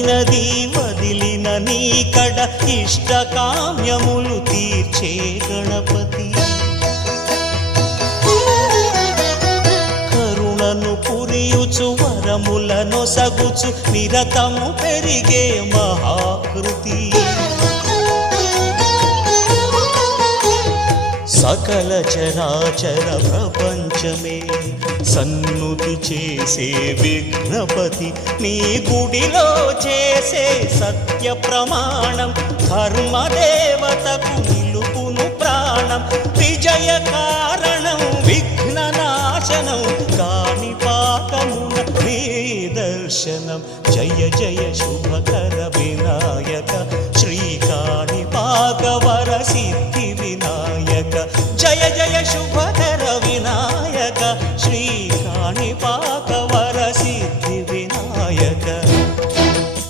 నది వదిలిన నీకడ ఇష్టకామ్యములు తీర్చే గణపతి కరుణను పురియుచు వరములను సగుచు నిరతము పెరిగే మహాకృతి సకల చరాచర ప్రపంచమే సన్నుతి చేసే విఘ్నపతి నీ గుడిలో చేసే సత్య ప్రమాణం ధర్మదేవతకు నిలుపును ప్రాణం విజయ కారణం విఘ్ననాశనం కాణిపాకమున నీ దర్శనం జయ జయ శుభకర వినాయక